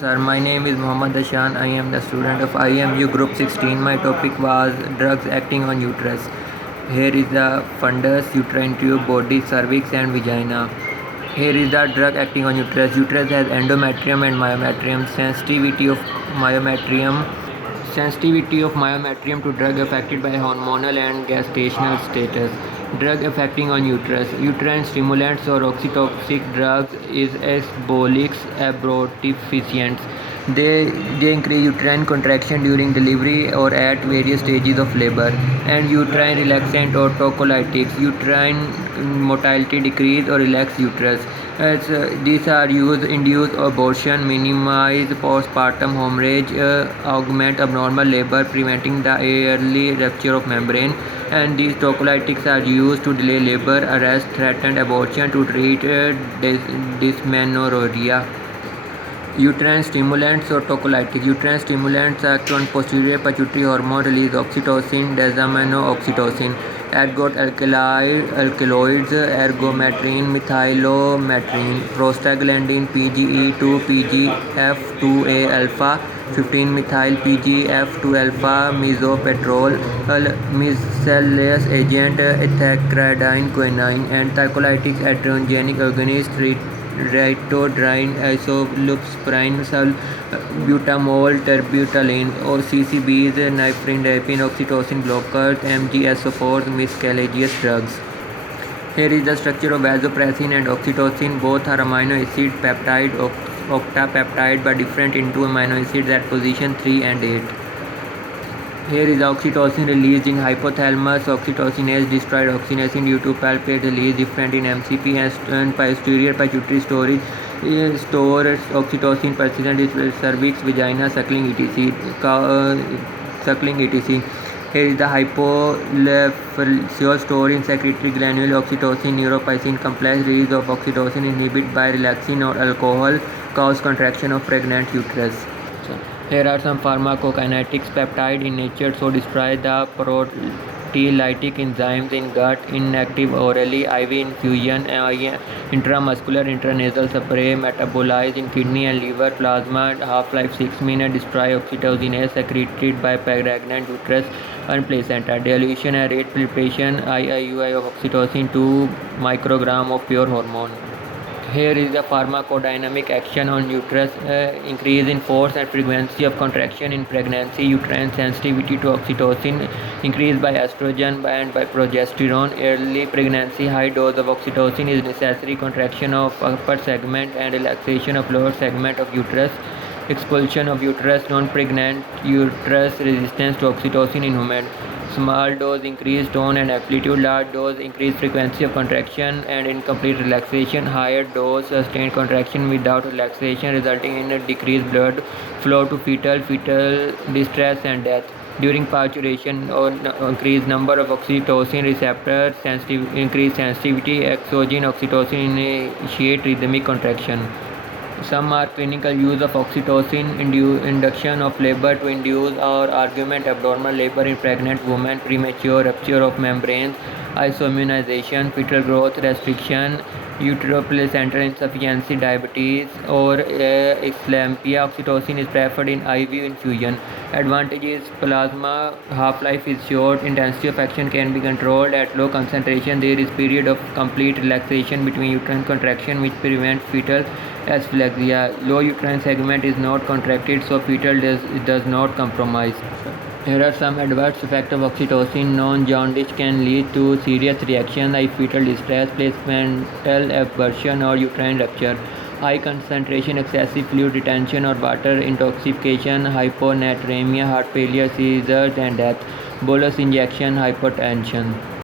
Sir, my name is Mohammad Ashan. I am the student of IMU Group 16. My topic was drugs acting on uterus. Here is the fundus, uterine tube, body, cervix, and vagina. Here is the drug acting on uterus. Uterus has endometrium and myometrium. Sensitivity of myometrium to drug affected by hormonal and gestational status. Drug affecting on uterus. Uterine stimulants or oxytocic drugs is embolics, abortifacients. They increase uterine contraction during delivery or at various stages of labor. And uterine relaxant or tocolytics. Uterine motility decrease or relax uterus. These are used induce abortion, minimize postpartum hemorrhage, augment abnormal labor, preventing the early rupture of membrane. And these tocolytics are used to delay labor, arrest threatened abortion, to treat dysmenorrhea. Uterine stimulants or tocolytics. Uterine stimulants act on posterior pituitary hormone release oxytocin, desmoglein, ergot alkaloids, ergometrine, methylometrine, prostaglandin, PGE2, PGF2A alpha, 15-methyl PGF2 alpha, mesopetrol, miscellaneous agent, ethacridine, quinine, and tocolytics adrenergic agonist, Ritodrine, isobupropion, salbutamol, terbutaline, or CCBs, norepinephrine, oxytocin blockers, MGSO4s, miscellaneous drugs. Here is the structure of vasopressin and oxytocin. Both are amino acid peptide, octapeptide, but different in two amino acids at position 3 and 8. Here is oxytocin released in hypothalamus. Oxytocinase destroyed oxytocin due to palpate release, different in MCP, and posterior pituitary storage stores oxytocin persistent in cervix, vagina, suckling, etc. Here is the hypolephaseal store in secretory granule. Oxytocin neuropsin complex release of oxytocin inhibited by relaxin or alcohol cause contraction of pregnant uterus. Here are some pharmacokinetics. Peptide in nature so destroy the proteolytic enzymes in gut, inactive orally, IV infusion, intramuscular, intranasal spray, metabolized in kidney and liver, plasma, half-life 6 minutes, destroy oxytocinase secreted by pregnant uterus and placenta, dilution and rate preparation, IUI of oxytocin 2 microgram of pure hormone. Here is the pharmacodynamic action on uterus. Increase in force and frequency of contraction in pregnancy. Uterine sensitivity to oxytocin increased by estrogen and by progesterone. Early pregnancy, high dose of oxytocin is necessary. Contraction of upper segment and relaxation of lower segment of uterus. Expulsion of uterus, non-pregnant uterus, resistance to oxytocin in women. Small dose increased tone and amplitude, large dose increased frequency of contraction and incomplete relaxation, higher dose sustained contraction without relaxation resulting in a decreased blood flow to fetal distress and death. During parturition or increased number of oxytocin receptors, increased sensitivity, exogenous oxytocin initiate rhythmic contraction. Some are clinical use of oxytocin, induction of labor to induce or augment abnormal labor in pregnant women, premature rupture of membranes, isoimmunization, fetal growth restriction, uteroplacental insufficiency, diabetes, or eclampsia. Oxytocin is preferred in IV infusion. Advantages: plasma half-life is short, intensity of action can be controlled at low concentration. There is period of complete relaxation between uterine contraction which prevents fetal asphyxia. Low uterine segment is not contracted, so fetal does not compromise. Here are some adverse effects of oxytocin. Non-jaundice can lead to serious reactions like fetal distress, placental abortion, or uterine rupture. High concentration, excessive fluid retention or water intoxication, hyponatremia, heart failure, seizures and death. Bolus injection, hypotension.